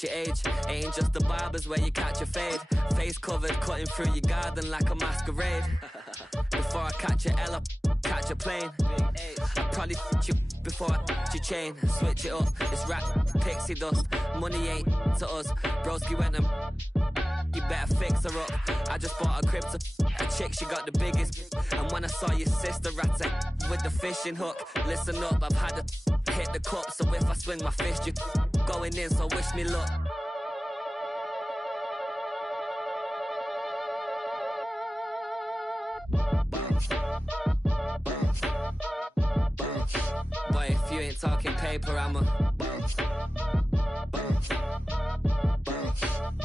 match your age. Ain't just the barbers where you catch a fade. Face covered, cutting through your garden like a masquerade. Before I catch a L up, catch a plane. I probably you before I your chain. Switch it up, it's rap, pixie dust. Money ain't to us. Broski went and you better fix her up. I just bought a crib to a chick, she got the biggest. And when I saw your sister rat with the fishing hook, listen up, I've had to hit the cup. So if I swing my fist, you going in, so wish me luck. Boy, if you ain't talking paper, I'm a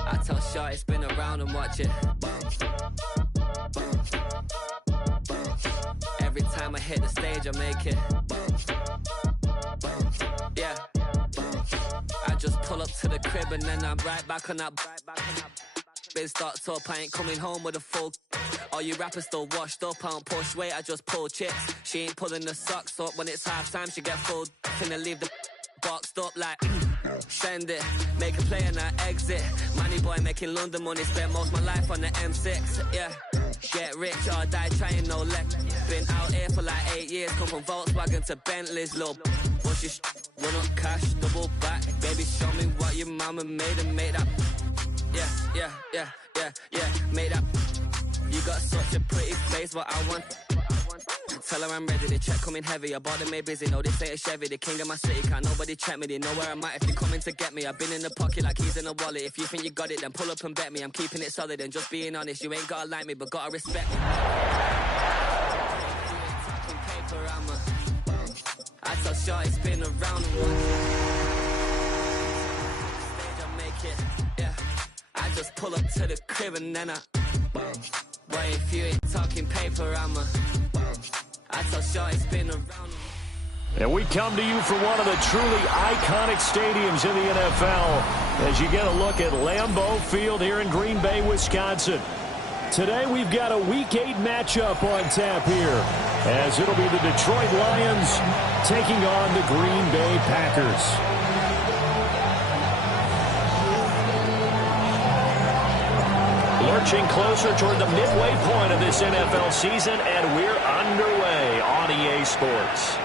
I tell Shorty spin around and watch it. Every time I hit the stage, I make it. Yeah. I just pull up to the crib and then I'm right back on that. Biz starts up, I ain't coming home with a full. All you rappers still washed up, I don't push weight, I just pull chips. She ain't pulling the socks up when it's half time, she get full. Finna leave the boxed up like send it, make a play and I exit. Money boy making London money, spent most of my life on the M6. Yeah, get rich or die trying, no leg. Been out here for like 8 years, come from Volkswagen to Bentley's. Little bushy run up cash, double back. Baby, show me what your mama made and make that. Yeah, make that. You got such a pretty face, what I want. Tell her I'm ready, the check coming heavy. I bought them made busy, no this ain't a Chevy. The king of my city, can't nobody check me. They know where I'm at if they coming to get me. I've been in the pocket like keys in a wallet. If you think you got it, then pull up and bet me. I'm keeping it solid and just being honest. You ain't gotta like me, but gotta respect me. Paper, I tell Shorty spin around and watch it. Stage I make it, yeah. I just pull up to the crib and then I boy, if you ain't talking paper, I tell Shorty spin around. And we come to you from one of the truly iconic stadiums in the NFL as you get a look at Lambeau Field here in Green Bay, Wisconsin. Today we've got a Week 8 matchup on tap here as it'll be the Detroit Lions taking on the Green Bay Packers. Lurching closer toward the midway point of this NFL season, and we're underway on EA Sports.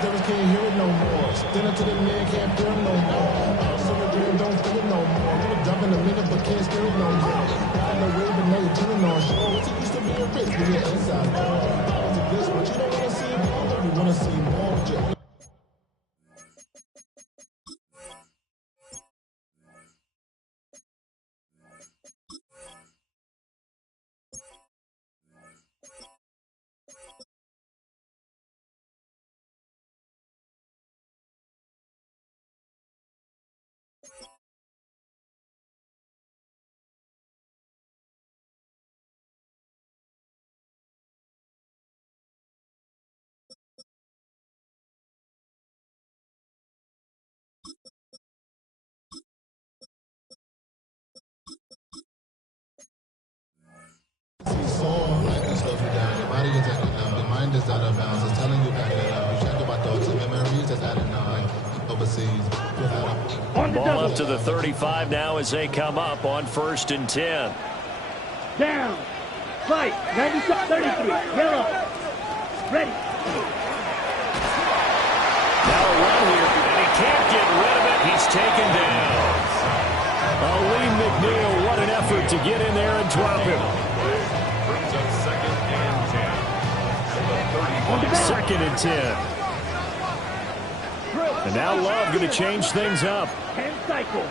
Devils can't hear it no more. Dinner to the man can't feel it no more. Summer dream don't feel it no more. Gonna jump in a minute but can't steer it no more. Riding the wave but now you're doing on shore. What's it used to be a risk when you're inside? It's a bliss, but you don't want to see more. You want to see more with your is out of bounds. It's telling you back it up. You check my thoughts and memories that's adding up like overseas. Ball up to the 35 now as they come up on 1st and 10. Down. Fight. 96, 33. Yellow. Ready. Now a run here, and he can't get rid of it. He's taken down. Aleem McNeil, what an effort to get in there and drop him. Second and 10. And now Love going to change things up. 10 cycle.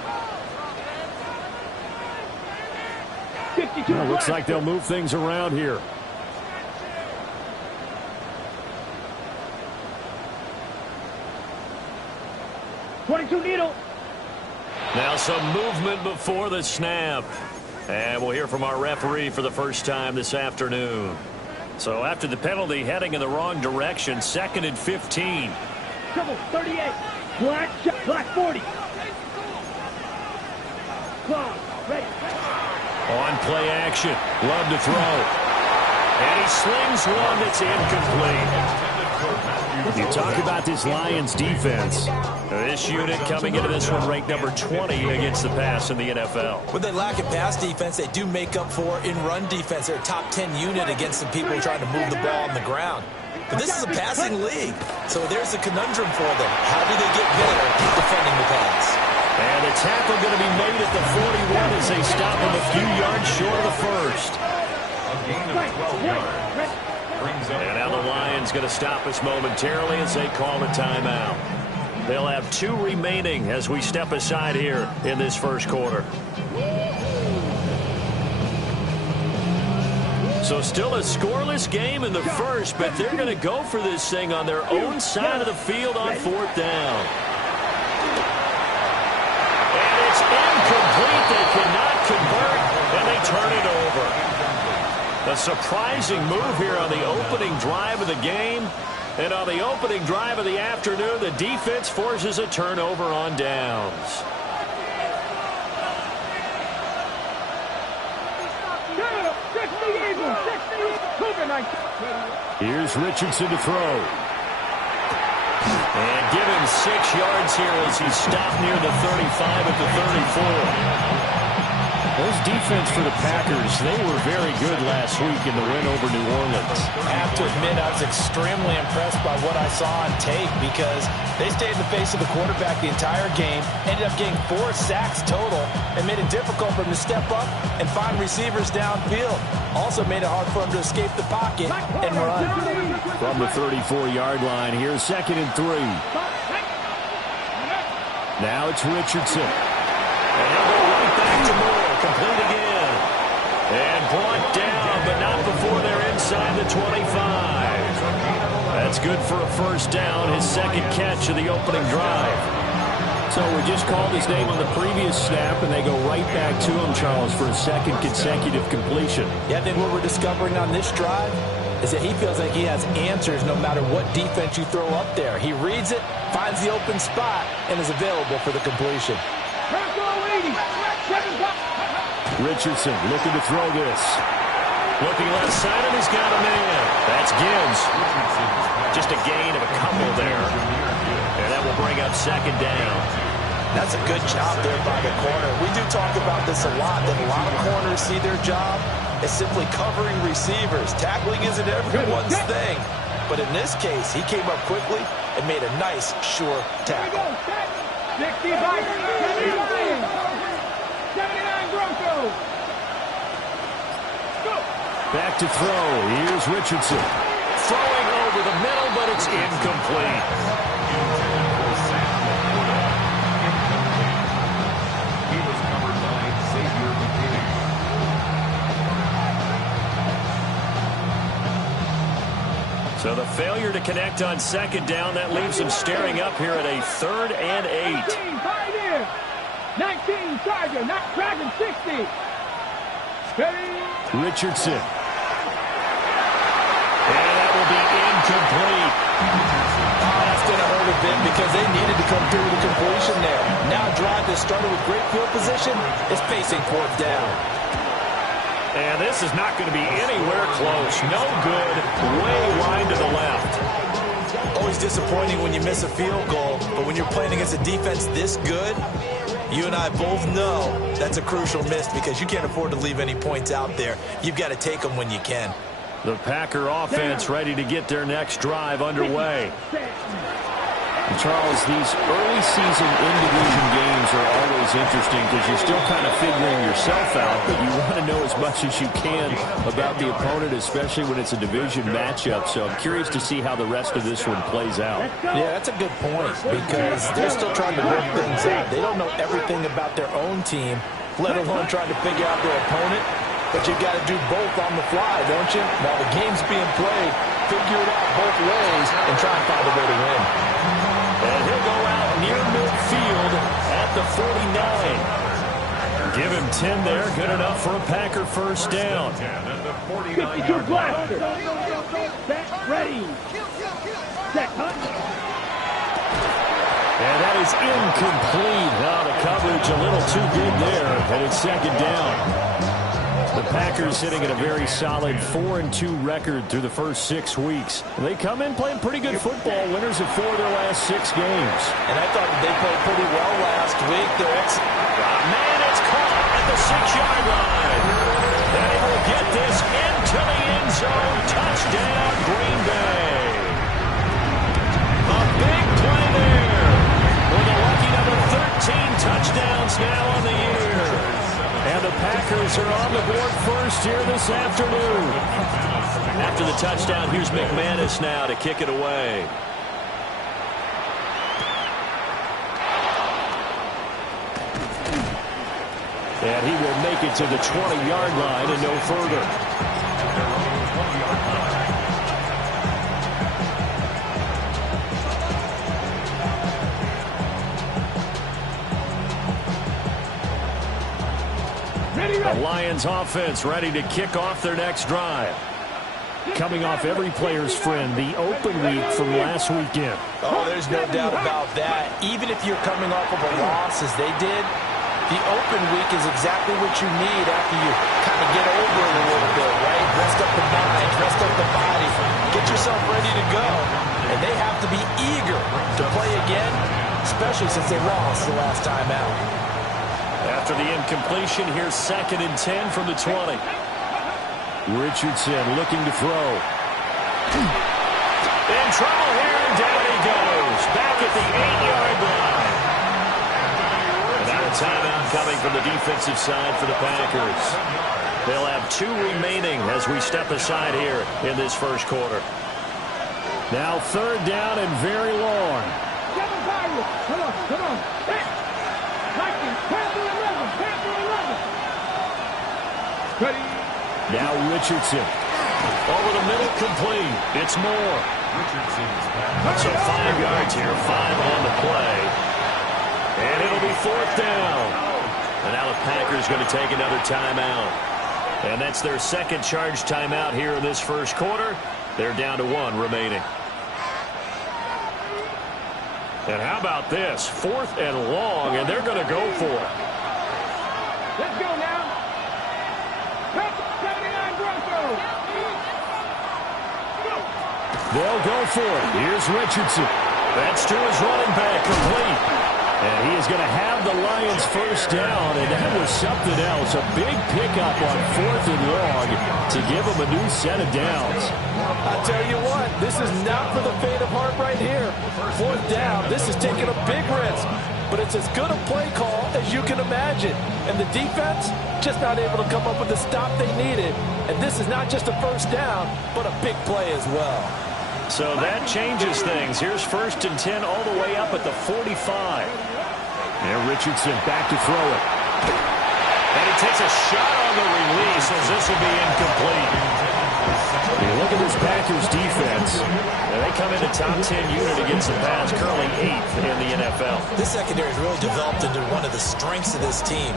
Well, looks like they'll move things around here. .22 needle. Now some movement before the snap. And we'll hear from our referee for the first time this afternoon. So after the penalty, heading in the wrong direction, 2nd and 15. Double 38. Black shot. Black 40. Clock. Ready. On play action. Love to throw. And he slings one that's incomplete. You talk about this Lions defense. This unit coming into this one ranked number 20 against the pass in the NFL. When they lack in pass defense, they do make up for in run defense. They're a top 10 unit against some people trying to move the ball on the ground. But this is a passing league, so there's a conundrum for them. How do they get better defending the pass? And the tackle going to be made at the 41 as they stop him a few yards short of the first. And now the Lions going to stop us momentarily as they call a timeout. They'll have 2 remaining as we step aside here in this first quarter. So still a scoreless game in the first, but they're going to go for this thing on their own side of the field on 4th down. And it's incomplete. They cannot convert, and they turn it over. A surprising move here on the opening drive of the game. And on the opening drive of the afternoon, the defense forces a turnover on downs. Here's Richardson to throw. And give him 6 yards here as he's stopped near the 35 at the 34. Those defense for the Packers, they were very good last week in the win over New Orleans. I have to admit, I was extremely impressed by what I saw on tape because they stayed in the face of the quarterback the entire game, ended up getting 4 sacks total, and made it difficult for him to step up and find receivers downfield. Also made it hard for him to escape the pocket and run. From the 34-yard line, here's 2nd and 3. Now it's Richardson. And he'll go right back to Moore. Complete again. And brought down, but not before they're inside the 25. That's good for a first down, his 2nd catch of the opening drive. So we just called his name on the previous snap, and they go right back to him, Charles, for a 2nd consecutive completion. Yeah, I think what we're discovering on this drive is that he feels like he has answers no matter what defense you throw up there. He reads it, finds the open spot, and is available for the completion. Richardson looking to throw this. Looking left side, and he's got a man. That's Gibbs. Just a gain of a couple there. And that will bring up 2nd down. That's a good job there by the corner. We do talk about this a lot, that a lot of corners see their job as simply covering receivers. Tackling isn't everyone's thing. But in this case, he came up quickly and made a nice, sure tackle. 79 Broncos. Back to throw. Here's Richardson. Throwing over the middle, but it's incomplete. So the failure to connect on 2nd down, that leaves them staring up here at a 3rd and 8. 19 Charger, not Dragon 60. Richardson. And that will be incomplete. That's going to hurt a bit because they needed to come through with a completion there. Now a drive that started with great field position is facing 4th down. And this is not going to be anywhere close. No good. Way wide to the left. Always disappointing when you miss a field goal, but when you're playing against a defense this good, you and I both know that's a crucial miss because you can't afford to leave any points out there. You've got to take them when you can. The Packer offense ready to get their next drive underway. Charles, these early season in-division games are always interesting because you're still kind of figuring yourself out, but you want to know as much as you can about the opponent, especially when it's a division matchup. So I'm curious to see how the rest of this one plays out. Yeah, that's a good point because they're still trying to work things out. They don't know everything about their own team, let alone trying to figure out their opponent. But you've got to do both on the fly, don't you? While the game's being played, figure it out both ways and try and find a way to win. And he'll go out near midfield at the 49. Give him 10 there. Good enough for a Packer first down. 52 blaster. Set, ready. Set, hunt. And that is incomplete. Now the coverage a little too good there, and it's 2nd down. The Packers sitting at a very solid 4-2 record through the first 6 weeks. They come in playing pretty good football, winners of 4 of their last 6 games. And I thought they played pretty well last week. Man, it's caught at the 6-yard line. And he will get this into the end zone. Touchdown, Green Bay. A big play there. With a lucky number 13 touchdowns now on the year. And the Packers are on the board first here this afternoon. After the touchdown, here's McManus now to kick it away. And he will make it to the 20-yard line and no further. The Lions offense ready to kick off their next drive. Coming off every player's friend, the open week from last weekend. Oh, there's no doubt about that. Even if you're coming off of a loss as they did, the open week is exactly what you need after you kind of get over it a little bit, right? Rest up the mind, rest up the body, get yourself ready to go. And they have to be eager to play again, especially since they lost the last time out. After the incompletion, here's 2nd and 10 from the 20. Richardson looking to throw. In trouble here, and down he goes. Back at the 8-yard line. And now a timeout coming from the defensive side for the Packers. They'll have 2 remaining as we step aside here in this first quarter. Now 3rd down and very long. Come on. Ready. Now Richardson. Over the middle, complete. It's Moore. So 5 yards here, 5 on the play. And it'll be 4th down. And now the Packers going to take another timeout. And that's their 2nd charge timeout here in this first quarter. They're down to 1 remaining. And how about this? 4th and long, and they're going to go for it. Let's go now. 79 Broncos. They'll go for it. Here's Richardson. That's to his running back, complete. And he is going to have the Lions first down, and that was something else. A big pickup on 4th and long to give them a new set of downs. I'll tell you what, this is not for the faint of heart right here. 4th down, this is taking a big risk. But it's as good a play call as you can imagine. And the defense just not able to come up with the stop they needed. And this is not just a first down, but a big play as well. So that changes things. Here's 1st and 10 all the way up at the 45. And Richardson back to throw it. And he takes a shot on the release as this will be incomplete. You look at this Packers defense. They come in the top 10 unit against the pass, currently 8th in the NFL. This secondary has really developed into one of the strengths of this team.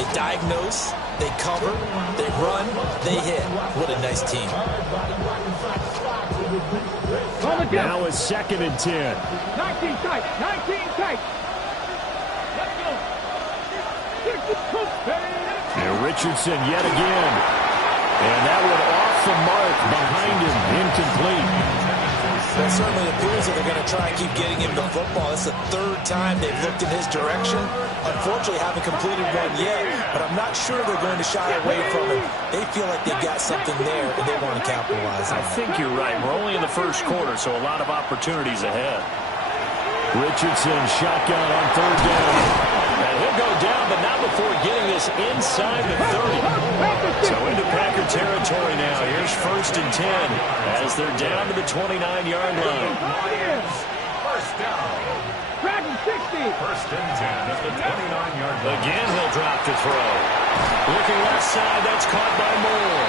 They diagnose, they cover, they run, they hit. What a nice team. Now is 2nd and 10. 19 tight. Let's go. And Richardson yet again. And that one off the mark behind him, incomplete. That certainly appears that they're going to try and keep getting him the football. It's the 3rd time they've looked in his direction. Unfortunately, haven't completed one yet, but I'm not sure they're going to shy away from him. They feel like they've got something there, and they want to capitalize on it. I think you're right. We're only in the first quarter, so a lot of opportunities ahead. Richardson shotgun on 3rd down. And he'll go down, but not before getting this inside the 30. So into Packer territory now. Here's 1st and 10 as they're down to the 29-yard line. First down. 60. 1st and 10 at the 29-yard line. Again, he'll drop to throw. Looking left side, that's caught by Moore.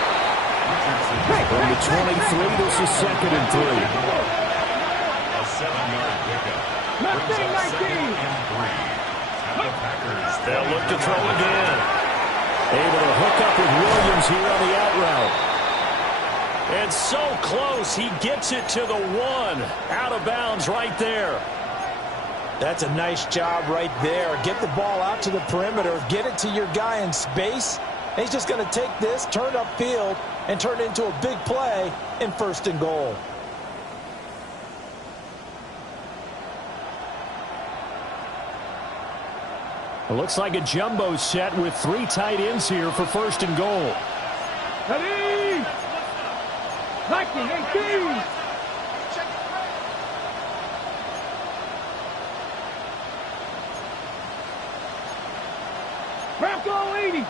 From the 23, this is 2nd and 3. A 7-yard pickup. Brings up 2nd and 3. They'll look to throw again. Able to hook up with Williams here on the out route. And so close, he gets it to the 1. Out of bounds right there. That's a nice job right there. Get the ball out to the perimeter. Get it to your guy in space. And he's just going to take this, turn upfield, and turn it into a big play in 1st and goal. It looks like a jumbo set with 3 tight ends here for 1st and goal. Ready! Liking 18! Bronco 80!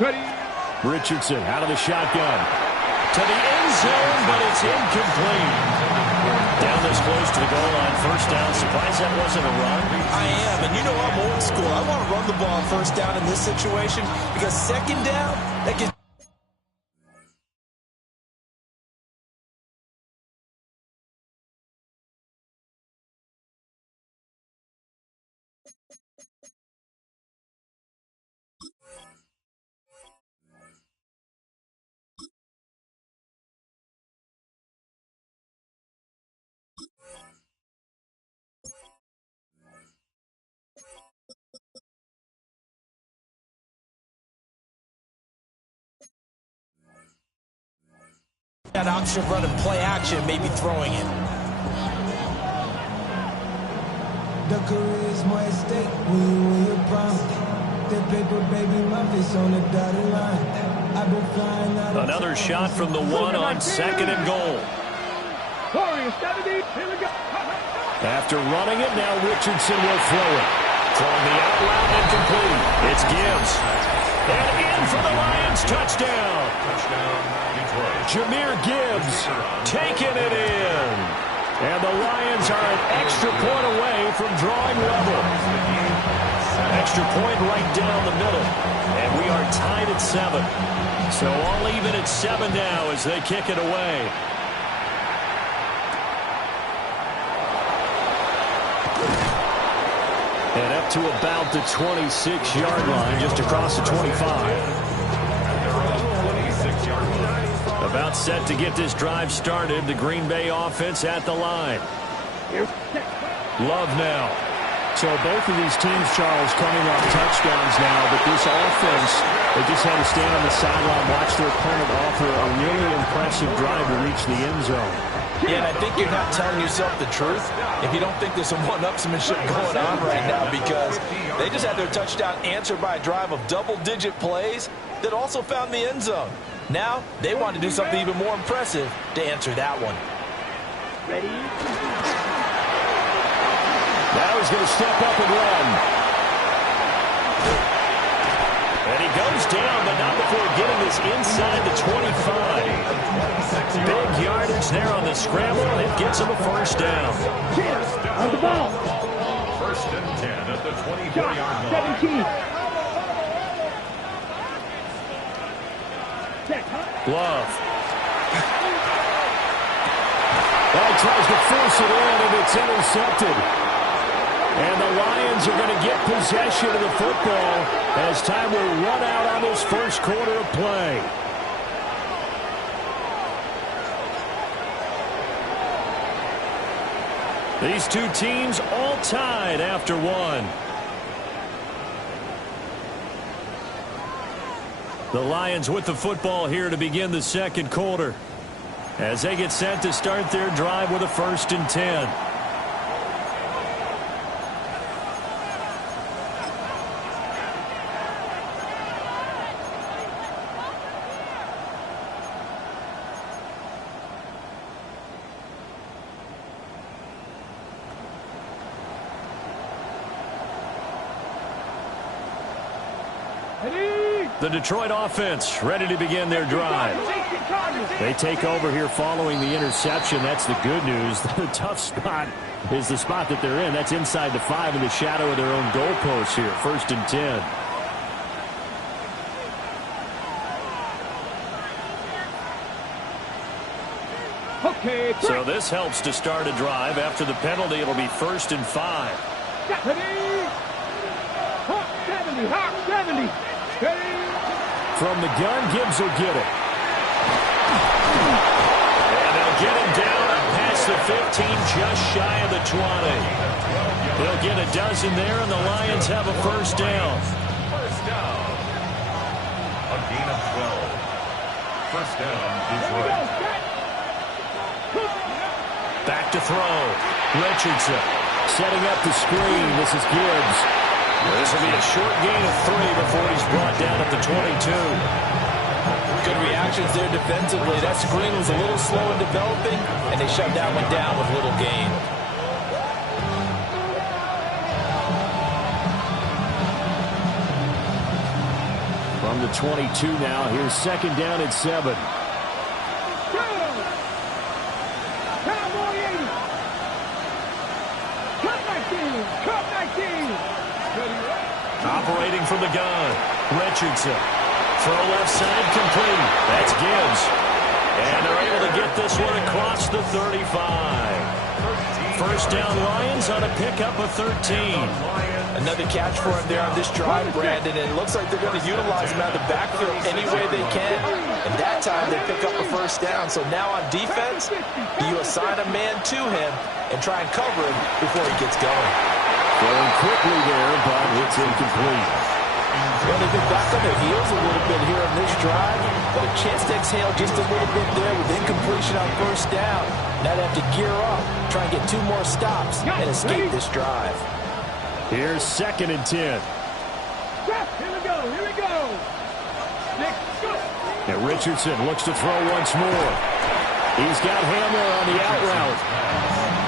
Ready! Richardson out of the shotgun. To the end zone, but it's incomplete. Down this close to the goal line, 1st down. Surprised that wasn't a run? I am, and you know I'm old school. I want to run the ball on 1st down in this situation because 2nd down, that gets... that option of running play action, maybe throwing it. The career is more at stake when you're promised. The paper, baby, my face on the dotted line. I've been flying out. Another shot from the 1 on 2nd and goal. Warriors 70, here we go. After running it, now Richardson will throw it. Throwing the out route incomplete. It's Gibbs. And in for the Lions, touchdown. Jahmyr Gibbs taking it in. And the Lions are an extra point away from drawing level. Extra point right down the middle. And we are tied at 7. So all even at 7 now as they kick it away. And up to about the 26-yard line, just across the 25. About set to get this drive started. The Green Bay offense at the line. Love now. So both of these teams, Charles, coming off touchdowns now, but this offense, they just had to stand on the sideline, watch their opponent offer a really impressive drive to reach the end zone. Yeah, and I think you're not telling yourself the truth if you don't think there's some one-upsmanship going on right now, because they just had their touchdown answered by a drive of double-digit plays that also found the end zone. Now, they want to do something even more impressive to answer that one. Ready? Now he's going to step up and run. And he goes down, but not before getting this inside the 25. Big yardage there on the scramble, and it gets him a 1st down. On the ball. 1st and 10 at the 24-yard line. 17. Glove. Well, he tries to force it in, and it's intercepted. And the Lions are going to get possession of the football as time will run out on this 1st quarter of play. These two teams all tied after 1. The Lions with the football here to begin the 2nd quarter as they get set to start their drive with a 1st and 10. The Detroit offense ready to begin their drive. They take over here following the interception. That's the good news. The tough spot is the spot that they're in. That's inside the 5 in the shadow of their own goalpost here. 1st and 10. Okay. So this helps to start a drive. After the penalty, it'll be 1st and 5. Ready? Hawk 70. Hawk 70. Ready? From the gun, Gibbs will get it. And they'll get him down a pass across the 15, just shy of the 20. He'll get a dozen there, and the Lions have a first down. First down. A gain of 12. First down, Detroit. Back to throw. Richardson setting up the screen. This is Gibbs. This will be a short gain of 3 before he's brought down at the 22. Good reactions there defensively. That screen was a little slow in developing, and they shut that one down with little gain. From the 22 now, here's second down at 7. Operating from the gun, Richardson. Throw left side complete. That's Gibbs. And they're able to get this one across the 35. First down Lions on a pickup of 13. Another catch for him there on this drive, Brandon. And it looks like they're going to utilize him out of the backfield any way they can. And that time they pick up a first down. So now on defense, you assign a man to him and try and cover him before he gets going. Going quickly there, but it's incomplete. Well, they've been back on their heels a little bit here on this drive, but a chance to exhale just a little bit there with incompletion on first down. Now they have to gear up, try and get 2 more stops, and escape this drive. Here's second and 10. Here we go, here we go. Next, go. And Richardson looks to throw once more. He's got Hamler on the out route.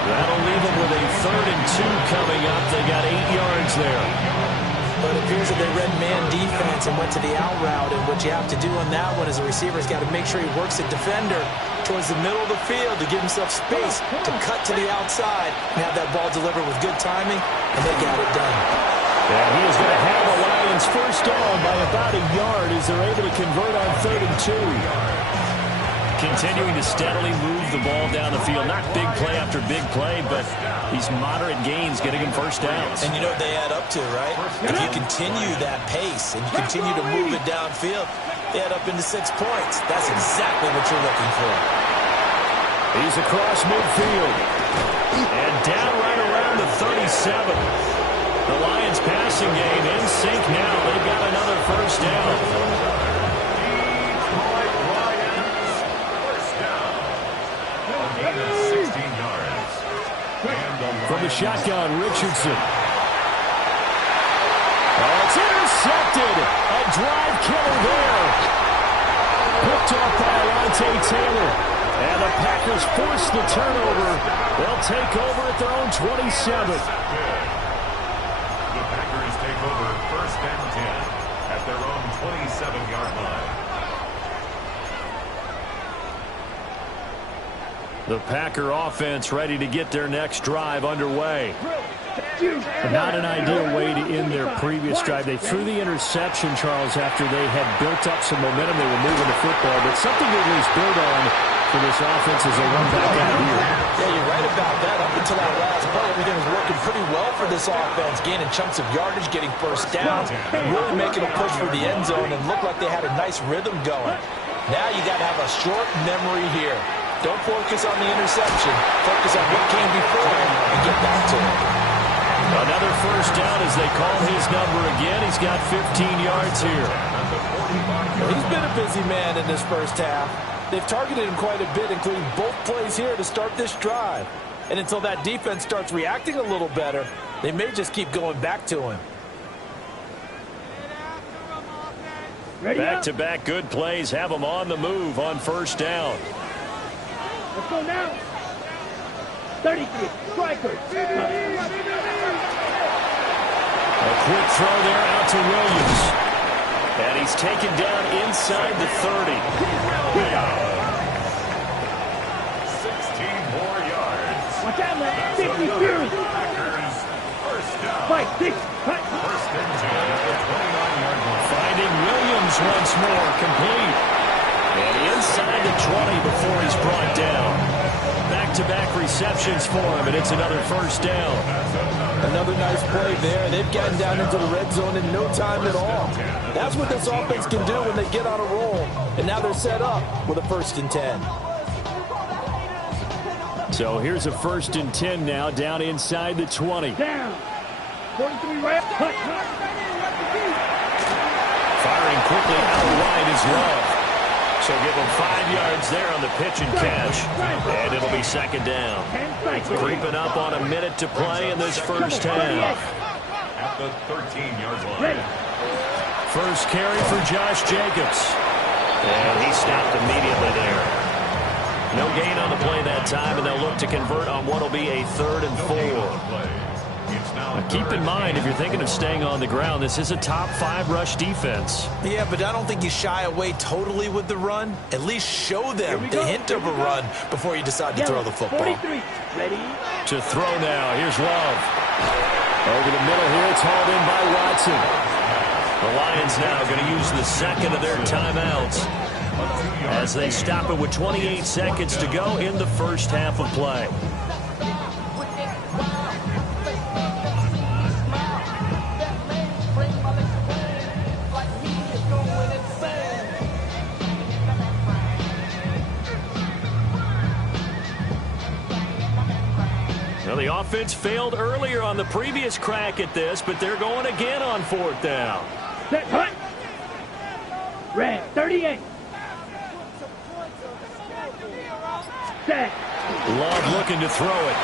That'll leave him with a 3rd and 2 coming up. They got 8 yards there. But it appears that they read man defense and went to the out route, and what you have to do on that one is the receiver's got to make sure he works the defender towards the middle of the field to give himself space to cut to the outside and have that ball delivered with good timing, and they got it done. And he is going to have the Lions first down by about a yard as they're able to convert on 3rd and 2. Continuing to steadily move the ball down the field. Not big play after big play, but these moderate gains getting him first downs. And you know what they add up to, right? If you continue that pace and you continue to move it downfield, they add up into 6 points. That's exactly what you're looking for. He's across midfield. And down right around the 37. The Lions passing game in sync now. They've got another first down. From the shotgun, Richardson. Oh, it's intercepted. A drive killer there. Picked off by Alontae Taylor. And the Packers force the turnover. They'll take over at their own 27. The Packers take over 1st and 10 at their own 27-yard line. The Packer offense ready to get their next drive underway. Not an ideal way to end their previous drive. They threw the interception, Charles, after they had built up some momentum. They were moving the football, but something to at least build on for this offense as they run back out here. Yeah, you're right about that. Up until that last play, everything was working pretty well for this offense, gaining chunks of yardage, getting first downs, really making a push for the end zone, and looked like they had a nice rhythm going. Now you got to have a short memory here. Don't focus on the interception. Focus on what came before and get back to it. Another first down as they call his number again. He's got 15 yards here. He's been a busy man in this first half. They've targeted him quite a bit, including both plays here to start this drive. And until that defense starts reacting a little better, they may just keep going back to him. Back-to-back good plays have them on the move on first down. Let's go now. 33, strikers. A quick throw there out to Williams. And he's taken down inside the 30. 16 more yards. Watch out, man. 52. Packers first down. Fight, 6. First and 10 at the 29-yard line. Finding Williams once more, complete. And inside the 20 before he's brought down. Back-to-back receptions for him, and it's another first down. Another nice play there. They've gotten down into the red zone in no time at all. That's what this offense can do when they get on a roll. And now they're set up with a 1st and 10. So here's a 1st and 10 now, down inside the 20. Down. 43 right. Firing quickly out wide is Love. So give him 5 yards there on the pitch and catch. And it'll be 2nd down. Creeping up on a minute to play in this first half. At the 13-yard line. First carry for Josh Jacobs. And he stopped immediately there. No gain on the play that time, and they'll look to convert on what will be a 3rd and 4. Now keep in mind, if you're thinking of staying on the ground, this is a top 5 rush defense. Yeah, but I don't think you shy away totally with the run. At least show them the hint of a run before you decide to throw the football. 43. Ready? To throw now. Here's Love. Over the middle here, it's hauled in by Watson. The Lions now going to use the 2nd of their timeouts as they stop it with 28 seconds to go in the first half of play. Well, the offense failed earlier on the previous crack at this, but they're going again on 4th down. Set. Hunt. Red. 38. Set. Love looking to throw it.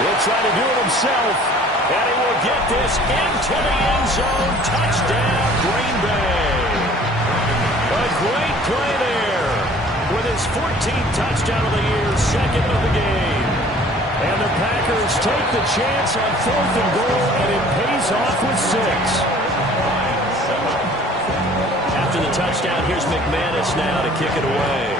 He'll try to do it himself, and he will get this into the end zone. Touchdown, Green Bay. A great play there with his 14th touchdown of the year, 2nd of the game. And the Packers take the chance on 4th and goal, and it pays off with 6. After the touchdown, here's McManus now to kick it away.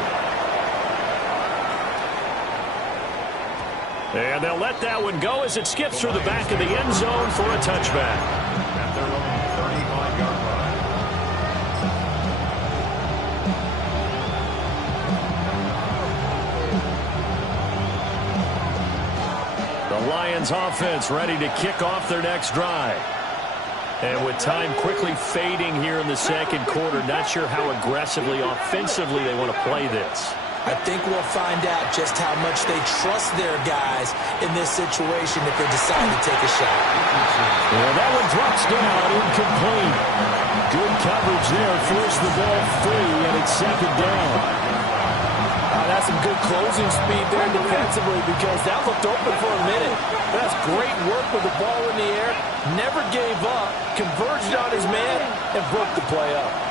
And they'll let that one go as it skips through the back of the end zone for a touchback. At their own 35-yard line. The Lions offense ready to kick off their next drive. And with time quickly fading here in the 2nd quarter, not sure how aggressively, offensively they want to play this. I think we'll find out just how much they trust their guys in this situation if they decide to take a shot. Well, that one drops down, incomplete. Good coverage there, forced the ball free, and it's 2nd down. That's some good closing speed there defensively because that looked open for a minute. That's great work with the ball in the air. Never gave up, converged on his man, and broke the play up.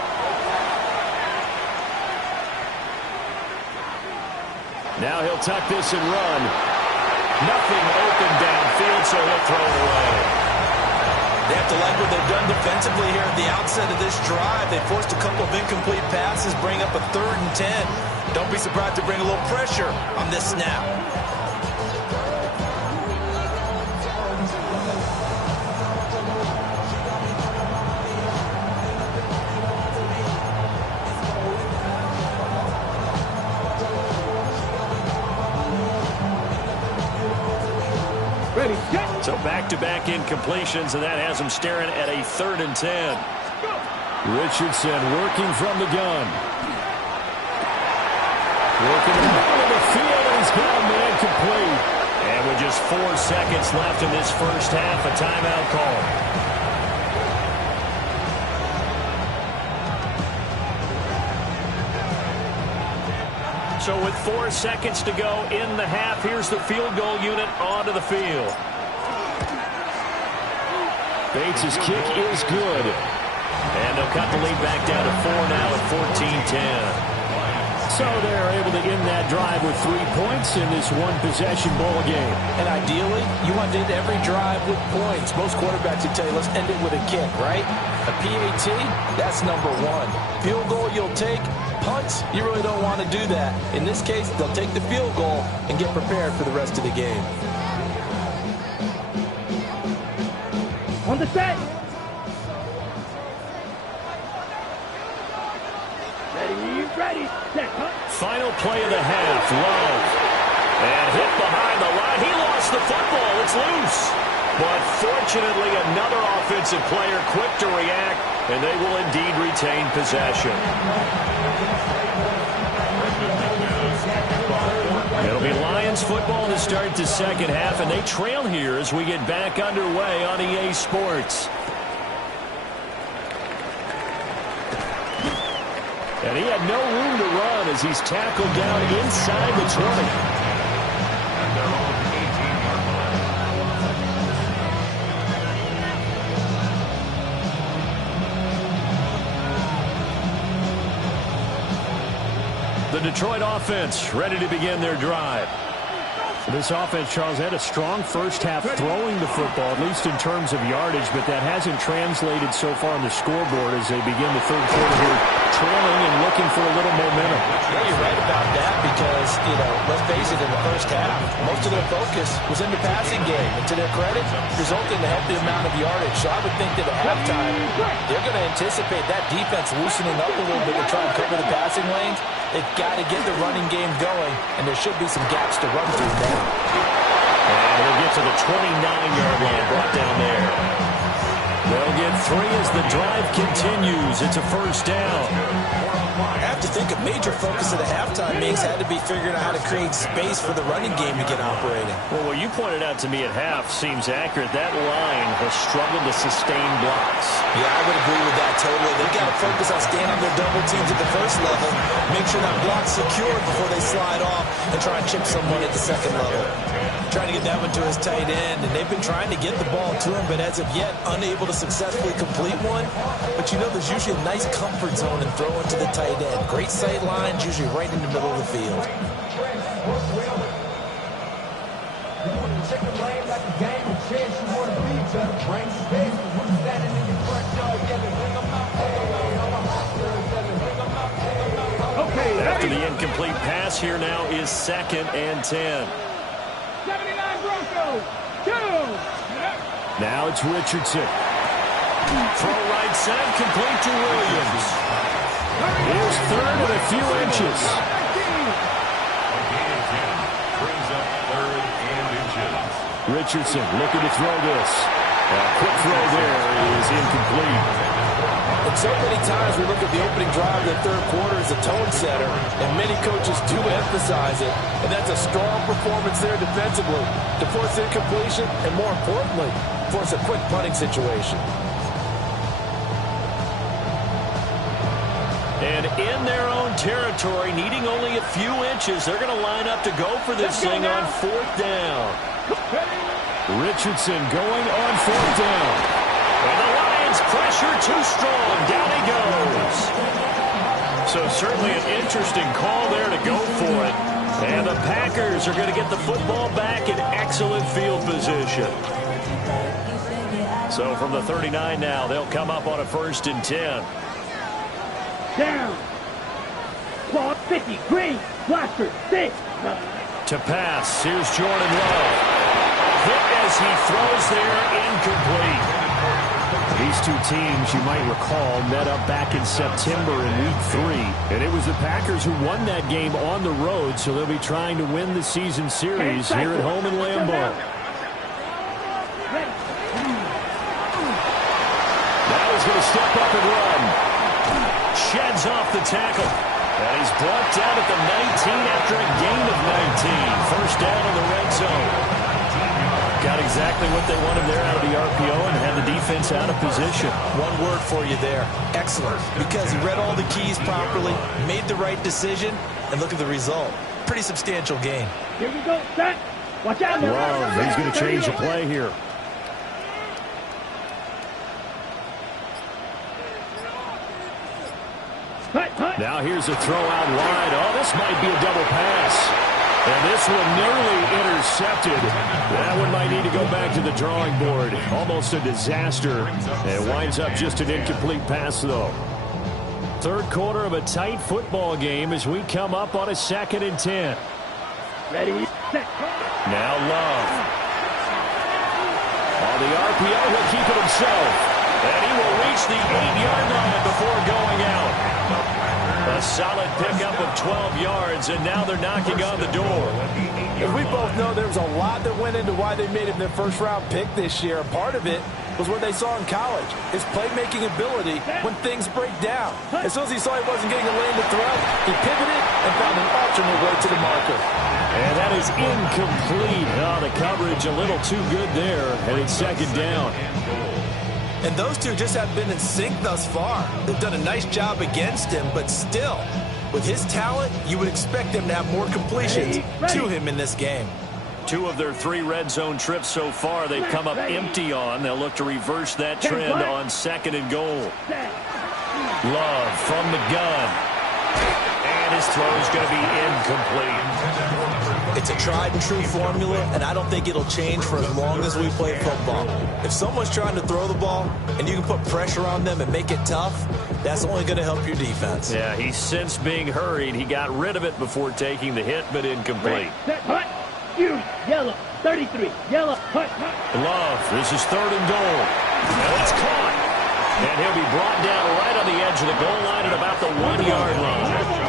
Now he'll tuck this and run. Nothing open downfield, so he'll throw it away. They have to like what they've done defensively here at the outset of this drive. They forced a couple of incomplete passes, bring up a 3rd and 10. Don't be surprised to bring a little pressure on this snap. Ready, set. So back-to-back incompletions, and that has him staring at a 3rd and 10. Richardson working from the gun. Working in the middle of the field, and he's got a man complete. And with just 4 seconds left in this first half, a timeout call. So with 4 seconds to go in the half, here's the field goal unit onto the field. Bates' kick is good. And they'll cut the lead back down to 4 now at 14-10. So they're able to end that drive with 3 points in this one-possession ball game. And ideally, you want to end every drive with points. Most quarterbacks would tell you, let's end it with a kick, right? A PAT, that's number 1. Field goal you'll take. Punts, you really don't want to do that. In this case, they'll take the field goal and get prepared for the rest of the game. On the set. Ready, set, hunt. Final play of the half, Love. And hit behind the line. He lost the football. It's loose. But fortunately, another offensive player quick to react, and they will indeed retain possession. It'll be Lions It's football to start the second half, and they trail here as we get back underway on EA Sports. And he had no room to run as he's tackled down inside the 20. And their own 18-yard line. The Detroit offense ready to begin their drive. This offense, Charles, had a strong first half throwing the football, at least in terms of yardage, but that hasn't translated so far on the scoreboard as they begin the third quarter here, trailing and looking for a little momentum. Yeah, you're right about that because, let's face it, in the first half, most of their focus was in the passing game. And to their credit, resulted in a healthy amount of yardage. So I would think that at halftime, they're going to anticipate that defense loosening up a little bit to try and cover the passing lanes. They've got to get the running game going, and there should be some gaps to run through now. And we'll get to the 29-yard line, brought down there. They'll get 3 as the drive continues. It's a first down. I have to think a major focus of the halftime meetings had to be figuring out how to create space for the running game to get operating. Well, what you pointed out to me at half seems accurate. That line has struggled to sustain blocks. Yeah, I would agree with that totally. They've got to focus on staying on their double teams at the first level, make sure that block's secured before they slide off and try and chip someone at the second level. Trying to get that one to his tight end, and they've been trying to get the ball to him, but as of yet, unable to successfully complete one. But there's usually a nice comfort zone in throwing to the tight end. Great sight lines, usually right in the middle of the field. After the incomplete pass, here now is 2nd and 10. 79 Broncos, 2. Now it's Richardson. Throw right side, complete to Williams. Here's 3rd and a few inches. A gain of 10 brings up 3rd and inches. Richardson looking to throw this. A quick throw there is incomplete. And so many times we look at the opening drive of the third quarter as a tone setter, and many coaches do emphasize it. And that's a strong performance there defensively to force incompletion and, more importantly, force a quick punting situation. And in their own territory, needing only a few inches, they're going to line up to go for this thing on 4th down. Richardson going on 4th down. And the Lions pressure too strong. Down he goes. So certainly an interesting call there to go for it. And the Packers are going to get the football back in excellent field position. So from the 39 now, they'll come up on a 1st and 10. Down. Ball 50. Green. Blaster. 6. To pass. Here's Jordan Love. Hit as he throws there. Incomplete. These two teams, you might recall, met up back in September in Week 3. And it was the Packers who won that game on the road, so they'll be trying to win the season series here at home in Lambeau. Now he's going to step up and run. Sheds off the tackle. And he's brought down at the 19 after a gain of 19. First down in the red zone. Got exactly what they wanted there out of the RPO and had the defense out of position. One word for you there. Excellent. Because he read all the keys properly, made the right decision, and look at the result. Pretty substantial gain. Here we go. Set. Watch out. Love, he's going to change the play here. Now here's a throw out wide. Oh, this might be a double pass. And this one nearly intercepted. That one might need to go back to the drawing board. Almost a disaster. It winds up just an incomplete pass, though. Third quarter of a tight football game as we come up on a 2nd and 10. Ready, set. Now Love. On the RPO, he'll keep it himself. And he will reach the 8-yard line before going out. A solid pickup of 12 yards, and now they're knocking on the door. As we both know, there was a lot that went into why they made him their first-round pick this year. Part of it was what they saw in college, his playmaking ability when things break down. As soon as he saw he wasn't getting a lane to throw, he pivoted and found an alternate way to the marker. And that is incomplete. Oh, the coverage a little too good there, and it's second down. And those two just have been in sync thus far. They've done a nice job against him, but still, with his talent, you would expect him to have more completions to him in this game. 2 of their 3 red zone trips so far, they've come up empty on. They'll look to reverse that trend on second and goal. Love from the gun. And his throw is going to be incomplete. It's a tried and true formula, and I don't think it'll change for as long as we play football. If someone's trying to throw the ball and you can put pressure on them and make it tough, that's only going to help your defense. Yeah, he's since being hurried. He got rid of it before taking the hit, but incomplete. Set, hut, you, yellow, 33, yellow, hut, hut. Love, this is third and goal. And it's caught. And he'll be brought down right on the edge of the goal line at about the 1-yard line.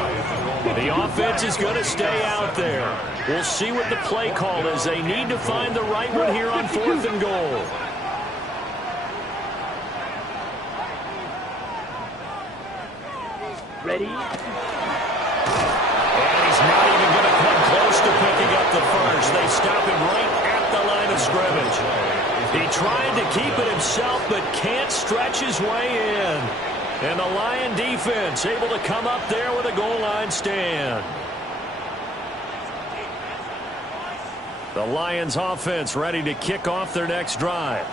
The offense is going to stay out there. We'll see what the play call is. They need to find the right one here on 4th and goal. Ready? And he's not even going to come close to picking up the first. They stop him right at the line of scrimmage. He tried to keep it himself, but can't stretch his way in. And the Lion defense able to come up there with a goal line stand. The Lions offense ready to kick off their next drive.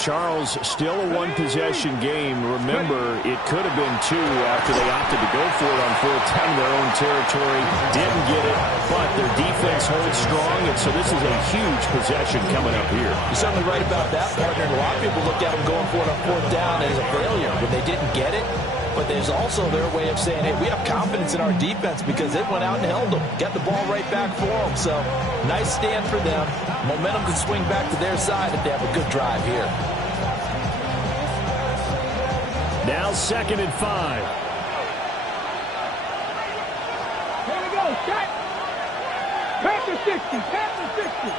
Charles, still a one-possession game. Remember, it could have been 2 after they opted to go for it on 4th down in their own territory. Didn't get it, but their defense holds strong, and so this is a huge possession coming up here. You're certainly right about that, partner. A lot of people look at them going for it on 4th down as a failure when they didn't get it. But there's also their way of saying, hey, we have confidence in our defense because it went out and held them. Got the ball right back for them. So, nice stand for them. Momentum can swing back to their side if they have a good drive here. Now 2nd and 5. Here we go, shot. Panther 60, Panther 60.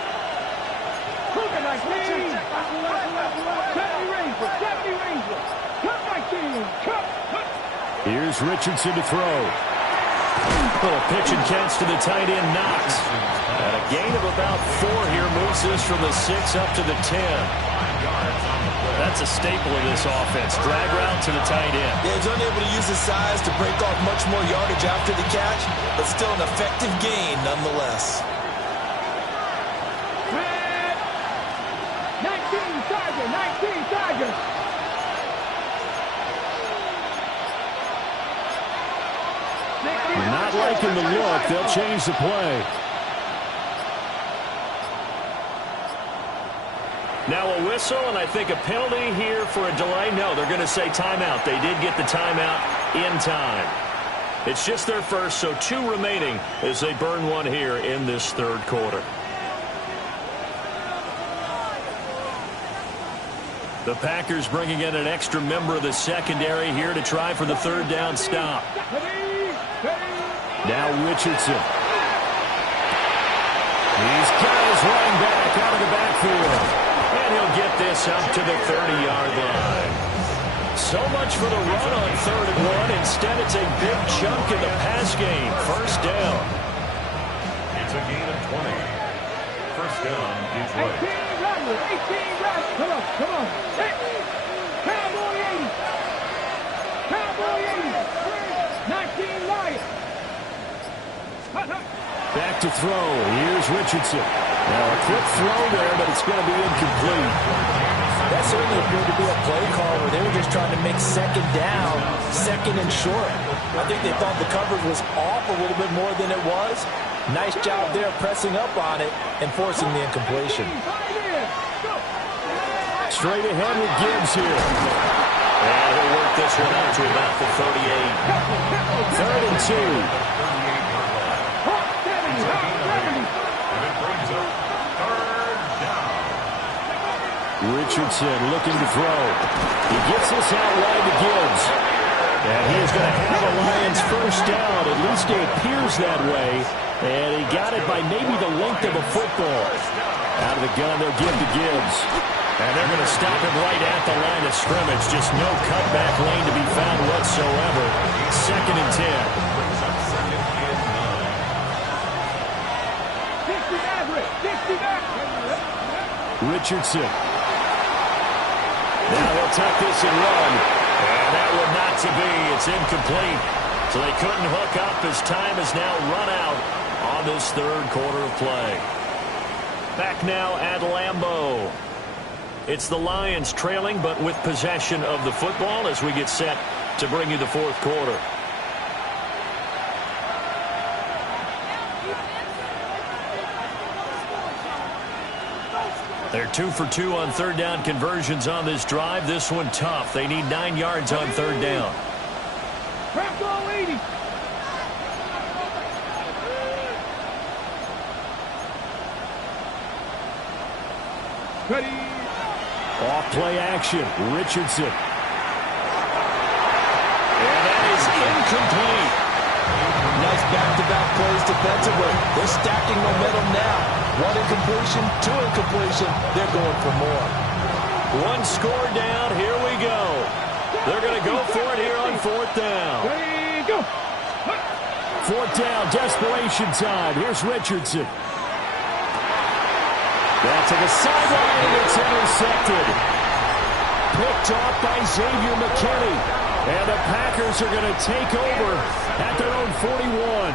Cougar 19. 70 Ranger. Cut 19. Cut. Here's Richardson to throw. Little pitch and catch to the tight end, Knox. And a gain of about 4 here moves this from the 6 up to the 10. That's a staple of this offense. Drag route to the tight end. Yeah, he's unable to use his size to break off much more yardage after the catch, but still an effective gain nonetheless. 19 Tiger. They're not liking the look. They'll change the play. Now a whistle, and I think a penalty here for a delay. No, they're going to say timeout. They did get the timeout in time. It's just their first, so 2 remaining as they burn 1 here in this 3rd quarter. The Packers bringing in an extra member of the secondary here to try for the 3rd down stop. Now Richardson. He's got his running back out of the backfield. And he'll get this up to the 30-yard line. So much for the run on 3rd and 1. Instead, it's a big chunk in the pass game. 1st down. It's a gain of 20. 1st down, Detroit. 18 Rattler. Come on. Hey. Cowboy 80. 19 Lions. Back to throw. Here's Richardson. Now a quick throw there, but it's going to be incomplete. That certainly appeared to be a play call where they were just trying to make 2nd down, 2nd and short. I think they thought the coverage was off a little bit more than it was. Nice job there pressing up on it and forcing the incompletion. Straight ahead with Gibbs here. And he'll work this one out to about the 38. 3rd and 2. Richardson looking to throw. He gets this out wide to Gibbs. And he is going to have a Lions 1st down. At least it appears that way. And he got it by maybe the length of a football. Out of the gun, they'll give to Gibbs. And they're going to stop him right at the line of scrimmage. Just no cutback lane to be found whatsoever. 2nd and 10. Richardson. Now he'll tuck this and run. And that one not to be. It's incomplete. So they couldn't hook up as time has now run out on this third quarter of play. Back now at Lambeau. It's the Lions trailing, but with possession of the football as we get set to bring you the fourth quarter. They're 2 for 2 on third down conversions on this drive. This one tough. They need 9 yards on third down. Crack all 80. Ready. Off play action. Richardson. And that is incomplete. Nice back-to-back plays defensively. They're stacking momentum now. 1 incompletion, 2 incompletion. They're going for more. 1 score down. Here we go. They're going to go for it here on fourth down. Ready, go. Fourth down, desperation time. Here's Richardson. That's to the sideline, and it's intercepted. Picked off by Xavier McKinney. And the Packers are going to take over at their own 41.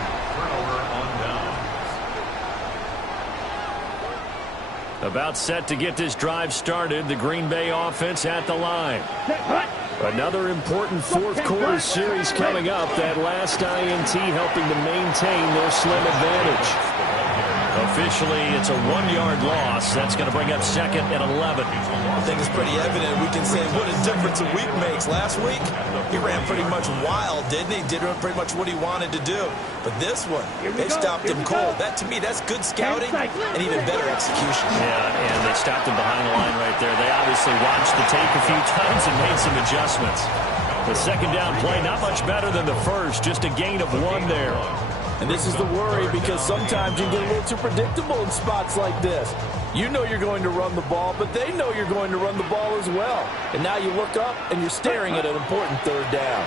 About set to get this drive started. The Green Bay offense at the line. Another important fourth quarter series coming up. That last INT helping to maintain their slim advantage. Officially, it's a 1-yard loss. That's going to bring up second and 11. I think it's pretty evident. We can say what a difference a week makes. Last week, he ran pretty much wild, didn't he? Did pretty much what he wanted to do. But this one, they stopped him cold. That, to me, that's good scouting and even better execution. Yeah, and they stopped him behind the line right there. They obviously watched the tape a few times and made some adjustments. The second down play, not much better than the first. Just a gain of 1 there. And this is the worry because sometimes you get a little too predictable in spots like this. You know you're going to run the ball, but they know you're going to run the ball as well. And now you look up and you're staring at an important third down.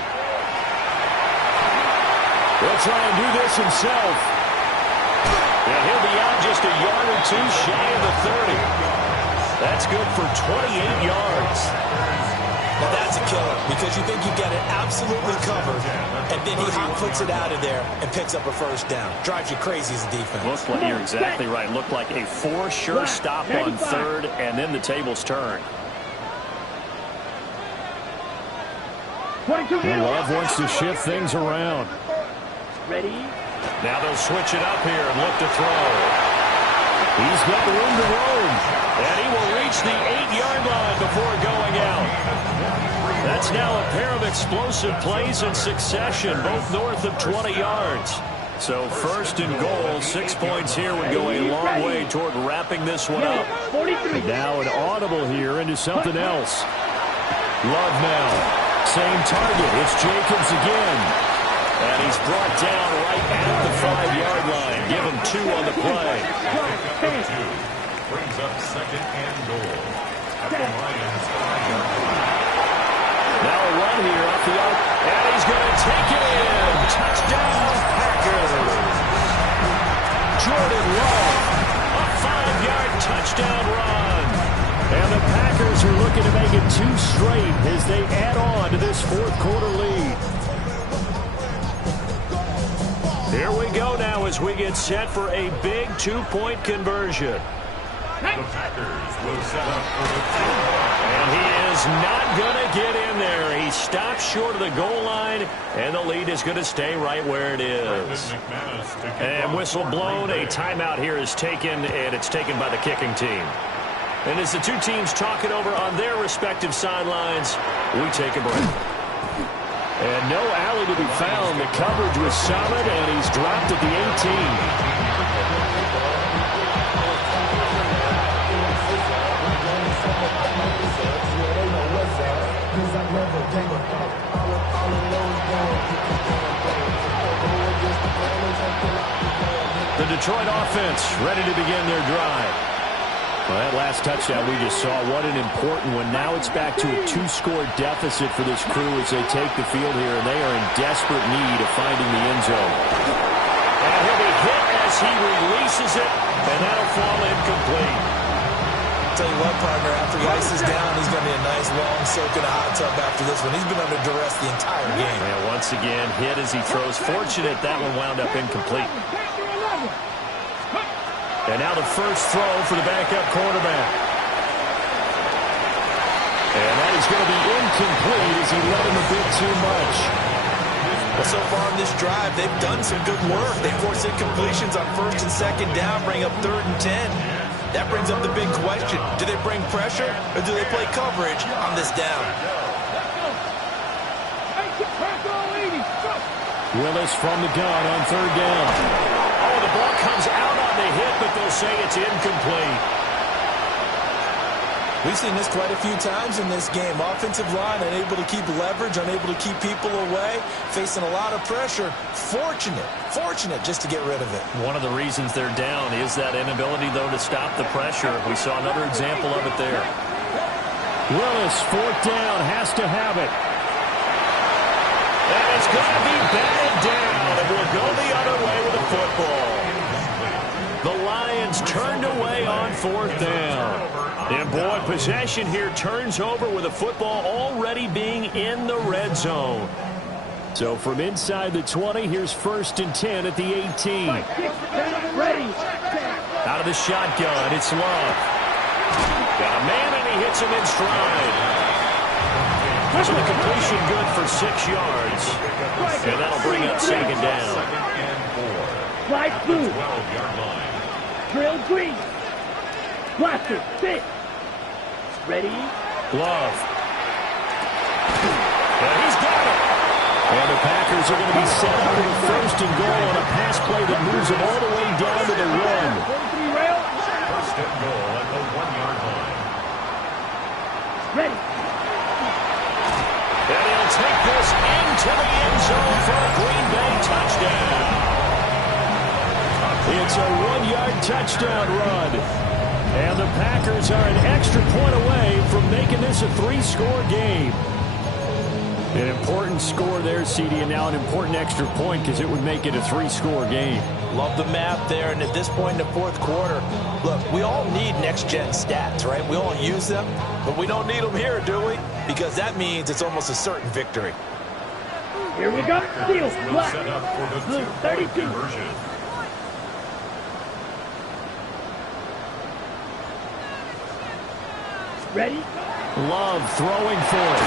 He'll try and do this himself. And he'll be out just a yard or 2 shy of the 30. That's good for 28 yards. Now that's a killer because you think you've got it absolutely covered, and then he hot foots it out of there and picks up a first down. Drives you crazy as a defense. Looks like you're exactly right. Looked like a 4 sure stop on third, and then the tables turn. Love wants to shift things around. Ready. Now they'll switch it up here and look to throw. He's got room to roam, and he will reach the 8-yard line before going out. That's now a pair of explosive plays in succession, both north of 20 yards. So first and goal, 6 points here would go a long way toward wrapping this one up. Now an audible here into something else. Love now. Same target. It's Jacobs again. And he's brought down right at the 5-yard line. Give him 2 on the play. Brings up second and goal. At the Lions 5-yard. Now a run here off the arc, and he's going to take it in. Touchdown, Packers. Jordan Love, a 5-yard touchdown run. And the Packers are looking to make it 2 straight as they add on to this fourth quarter lead. Here we go now as we get set for a big 2-point conversion. The Packers will set up for the 2. And he is not going to get in there. He stops short of the goal line, and the lead is going to stay right where it is. And whistle blown. A timeout here is taken, and it's taken by the kicking team. And as the two teams talk it over on their respective sidelines, we take a break. And no alley to be found. The coverage was solid, and he's dropped at the 18. The Detroit offense ready to begin their drive. Well, that last touchdown we just saw, what an important one. Now it's back to a 2-score deficit for this crew as they take the field here, and they are in desperate need of finding the end zone. And he'll be hit as he releases it, and that'll fall incomplete. Tell you what, partner, after he ices down, he's going to be a nice long soak in a hot tub after this one. He's been under duress the entire game. And once again, hit as he throws. Fortunate that one wound up incomplete. And now the first throw for the backup quarterback. And that is going to be incomplete as he led him a bit too much. Well, so far in this drive, they've done some good work. They force incompletions on first and second down, bring up 3rd and 10. That brings up the big question. Do they bring pressure or do they play coverage on this down? Willis from the gun on 3rd down. Oh, the ball comes out on the hit, but they'll say it's incomplete. We've seen this quite a few times in this game. Offensive line unable to keep leverage, unable to keep people away, facing a lot of pressure. Fortunate just to get rid of it. One of the reasons they're down is that inability, though, to stop the pressure. We saw another example of it there. Willis, 4th down, has to have it. And it's going to be batted down, and we'll go the other way with the football. The Lions turned away on 4th down. And, boy, possession here turns over with the football already being in the red zone. So from inside the 20, here's 1st and 10 at the 18. Out of the shotgun, it's Love. Got a man, and he hits him in stride. So the completion good for 6 yards. And that'll bring up 2nd down. Slide blue. Drill green. Blaster, sit. Ready? Love. And he's got it. And the Packers are going to be set up with 1st and goal on a pass play that moves them all the way down to the 1. 1st and goal at the 1-yard line. Ready. And he'll take this into the end zone for a Green Bay touchdown. It's a 1-yard touchdown run. And the Packers are an extra point away from making this a 3-score game. An important score there, CD, and now an important extra point because it would make it a 3-score game. Love the math there, and at this point in the 4th quarter, look, we all need next-gen stats, right? We all use them, but we don't need them here, do we? Because that means it's almost a certain victory. Here we go. Steal. Black. Set up for the Blue. 2-point 32. conversion. Ready? Love throwing for it.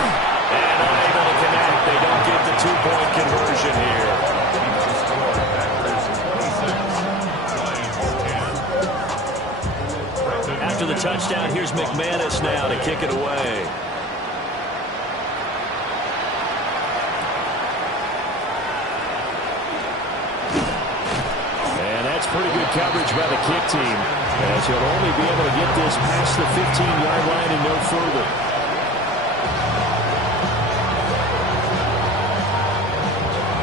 And unable to connect. They don't get the 2-point conversion here. After the touchdown, here's McManus now to kick it away. And that's pretty good coverage by the kick team, as he'll only be able to get this past the 15-yard line and no further.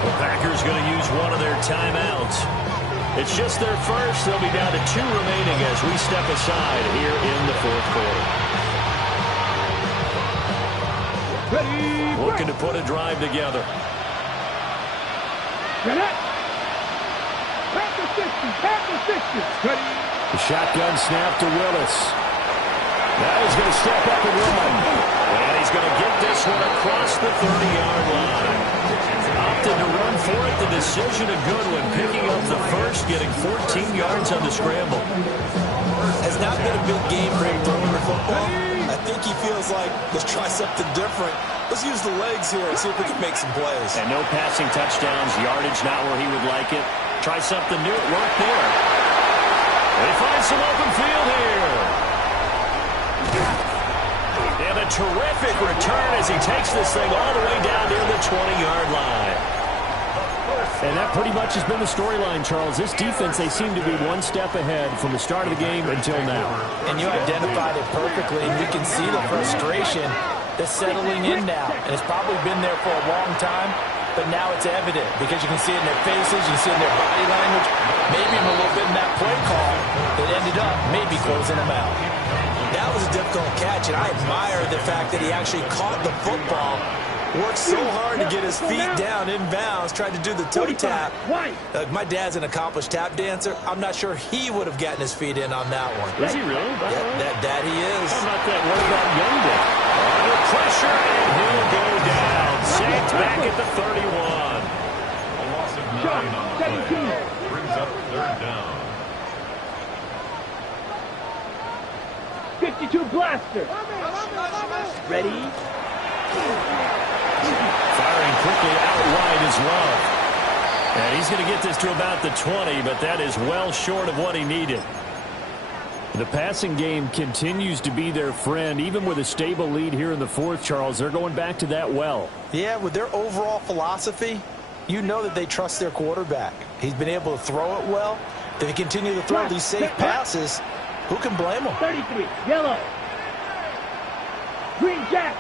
The Packers going to use one of their timeouts. It's just their first. They'll be down to 2 remaining as we step aside here in the 4th quarter. Ready. Looking to put a drive together. Ready. Pack the 60. Ready. The shotgun snap to Willis. Now he's going to step up and run. And he's going to get this one across the 30-yard line. Opted to run for it. The decision a good one. Picking up the first, getting 14 yards on the scramble. Has not been a big game for him throwing the football. I think he feels like, let's try something different. Let's use the legs here and see if we can make some plays. And no passing touchdowns. Yardage not where he would like it. Try something new. It worked there. They find some open field here. And a terrific return as he takes this thing all the way down near the 20-yard line. And that pretty much has been the storyline, Charles. This defense, they seem to be one step ahead from the start of the game until now. And you identified it perfectly, and you can see the frustration that's settling in now. And it's probably been there for a long time, but now it's evident because you can see it in their faces, you can see it in their body language, maybe even a little bit in that play call that ended up maybe closing them out. That was a difficult catch, and I admire the fact that he actually caught the football Worked so hard to get his feet down inbounds, tried to do the toe tap. My dad's an accomplished tap dancer. I'm not sure he would have gotten his feet in on that one. Is he really? Yeah, that he is. How about that? What about Youngday? Under pressure, and he'll go down. Saints back at the 31. A loss of 9 on the play. Brings up 3rd down. 52 blaster. Ready? Firing quickly out wide is Love. And he's going to get this to about the 20, but that is well short of what he needed. The passing game continues to be their friend. Even with a stable lead here in the 4th, Charles, they're going back to that well. Yeah, with their overall philosophy, you know that they trust their quarterback. He's been able to throw it well. If they continue to throw these safe passes, who can blame them? 33, yellow. Green jack.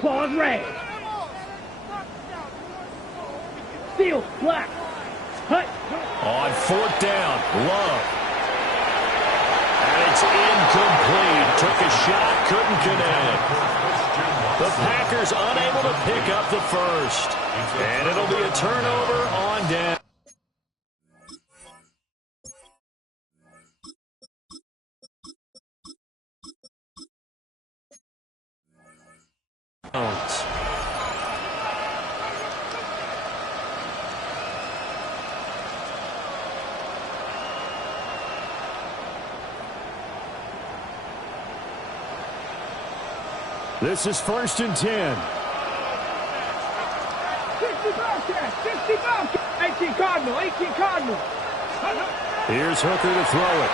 Claws red. Steel black. Hut. On 4th down, Love. And it's incomplete. Took a shot, couldn't connect. The Packers unable to pick up the first. And it'll be a turnover on down. This is 1st and 10. 60 Bobcat, 60 Bobcat. 18 Cardinal, 18 Cardinal. Here's Hooker to throw it.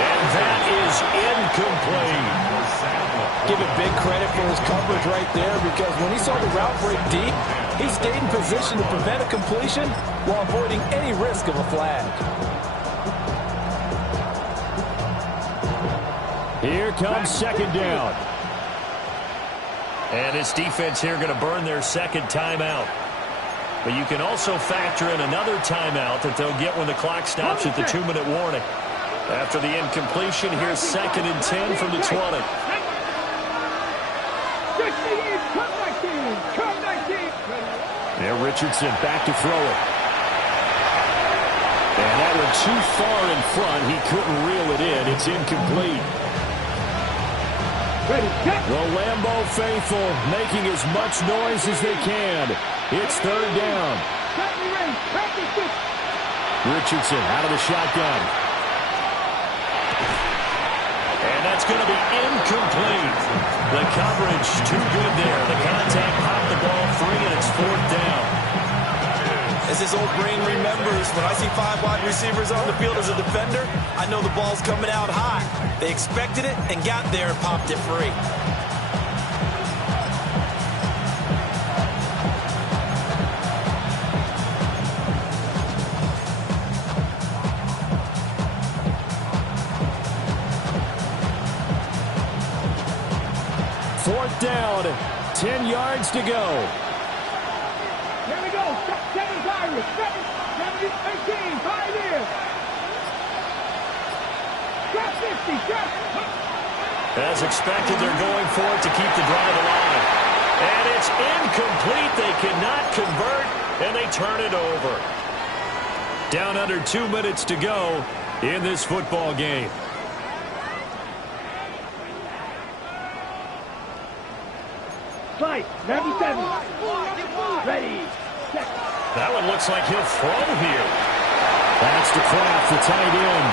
And that is incomplete. Give it big credit for his coverage right there, because when he saw the route break deep, he stayed in position to prevent a completion while avoiding any risk of a flag. Here comes 2nd down. And this defense here going to burn their 2nd timeout. But you can also factor in another timeout that they'll get when the clock stops at the 2-minute warning. After the incompletion, here's 2nd and 10 from the 20. There, Richardson back to throw it. And that went too far in front. He couldn't reel it in. It's incomplete. The Lambeau faithful making as much noise as they can. It's 3rd down. Richardson out of the shotgun. And that's going to be incomplete. The coverage too good there. The contact popped the ball free, and it's 4th down. As his old brain remembers, when I see 5 wide receivers on the field as a defender, I know the ball's coming out high. They expected it and got there and popped it free. Fourth down, 10 yards to go. Here we go. 7 Pirates. 18. 5 here. Drop 50. Drop. As expected, they're going for it to keep the drive alive. And it's incomplete. They cannot convert, and they turn it over. Down under 2 minutes to go in this football game. Fight. 97. Ready. Set. That one looks like he'll throw here. That's to Kraft, the tight end.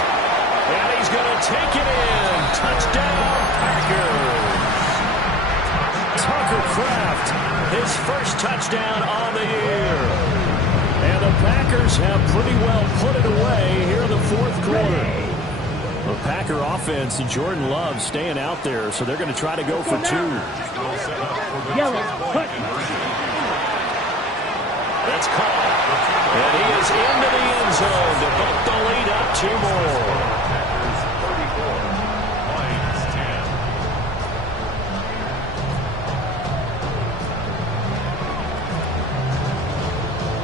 And he's going to take it in. Touchdown, Packers. Tucker Kraft, his first touchdown on the year. And the Packers have pretty well put it away here in the fourth quarter. The Packer offense and Jordan Love staying out there, so they're going to try to go for 2. Yellow. Cut. That's caught. And he is into the end zone to bump the lead up 2 more. Packers 34, Lions 10.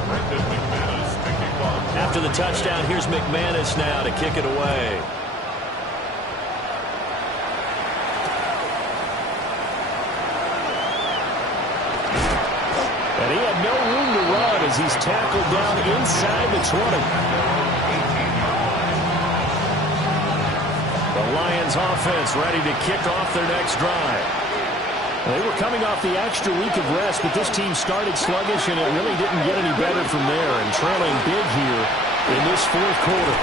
Brendan McManus picking off. After the touchdown, here's McManus now to kick it away. as he's tackled down inside the 20. The Lions offense ready to kick off their next drive. They were coming off the extra week of rest, but this team started sluggish, and it really didn't get any better from there, and trailing big here in this fourth quarter.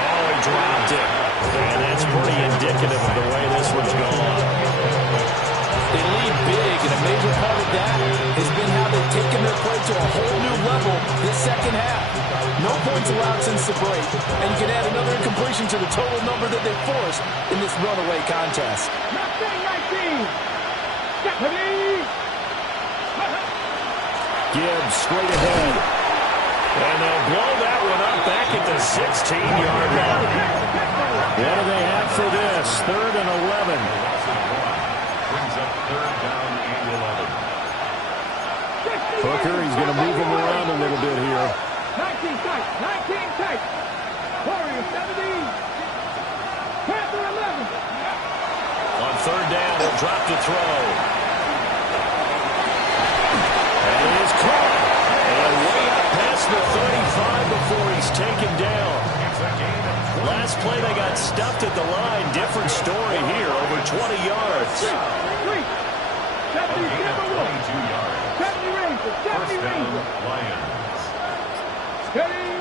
Oh, he dropped it. And that's pretty indicative of the way this one's gone. They lead big, and a major part of that has been how they've taken their play to a whole new level this second half. No points allowed since the break, and you can add another incompletion to the total number that they forced in this runaway contest. 19. Gibbs straight ahead. And they'll blow that one up back at the 16-yard line. What do they have for this? 3rd and 11. Brings up 3rd down and 11. Hooker, he's going to move him around a little bit here. 19 tight. Warriors 17. Panther 11. On 3rd down, he'll drop to throw. And it is caught. And way up past the 35 before he's taken down. Last play, they got stuffed at the line. Different story here, over 20 yards. 70 yards. 70 Rangers. 70 Rangers. Lions. Steady.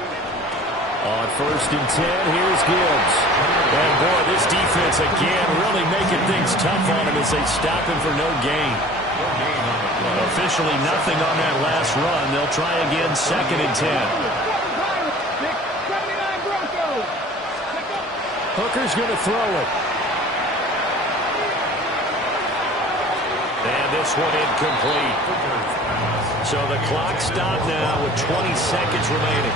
On 1st and 10, here's Gibbs. And boy, this defense again really making things tough on him as they stop him for no gain. Officially nothing on that last run. They'll try again 2nd and 10. 79 Broncos. Hooker's going to throw it. And this one incomplete. So the clock stopped now with 20 seconds remaining.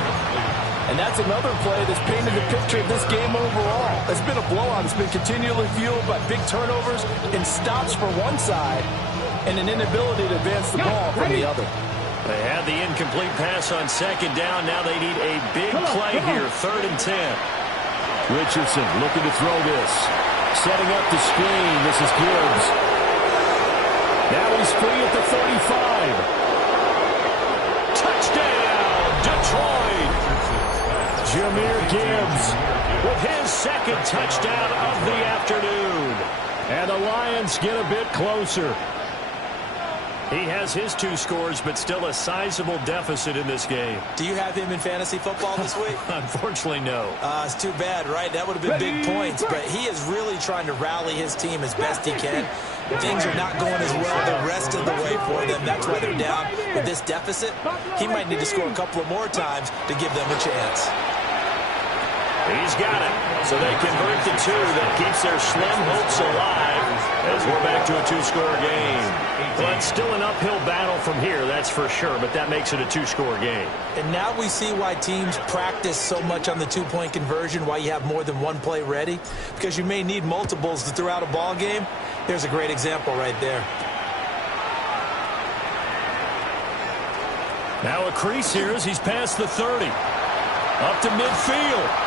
And that's another play that's painted the picture of this game overall. It's been a blowout. It's been continually fueled by big turnovers and stops for one side and an inability to advance the ball from the other. They had the incomplete pass on 2nd down. Now they need a big play here, 3rd and 10. Richardson looking to throw this. Setting up the screen. This is Gibbs. Now he's free at the 35. Touchdown, Detroit! Jahmyr Gibbs with his 2nd touchdown of the afternoon. And the Lions get a bit closer. He has his 2 scores, but still a sizable deficit in this game. Do you have him in fantasy football this week? Unfortunately, no. It's too bad, right? That would have been big points, but he is really trying to rally his team as best he can. Things are not going as well the rest of the way for them. That's why they're down with this deficit. He might need to score a couple of more times to give them a chance. He's got it. So they convert the 2. That keeps their slim hopes alive as we're back to a 2-score game. Well, it's still an uphill battle from here, that's for sure, but that makes it a 2-score game. And now we see why teams practice so much on the 2-point conversion, why you have more than one play ready, because you may need multiples to throw out a ball game. Here's a great example right there. Now a crease here as he's past the 30. Up to midfield.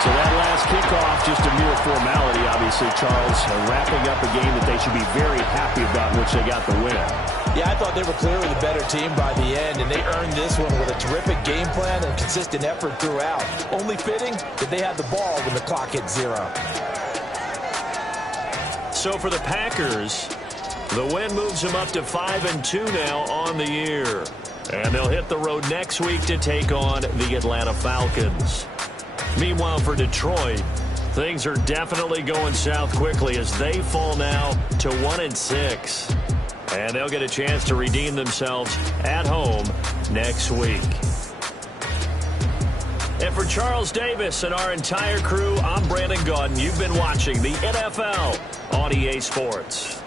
So that last kickoff, just a mere formality, obviously, Charles, wrapping up a game that they should be very happy about, in which they got the win. Yeah, I thought they were clearly the better team by the end, and they earned this one with a terrific game plan and consistent effort throughout. Only fitting that they had the ball when the clock hit 0. So for the Packers, the win moves them up to 5-2 now on the year. And they'll hit the road next week to take on the Atlanta Falcons. Meanwhile, for Detroit, things are definitely going south quickly as they fall now to 1-6. And they'll get a chance to redeem themselves at home next week. And for Charles Davis and our entire crew, I'm Brandon Gaudin. You've been watching the NFL on EA Sports.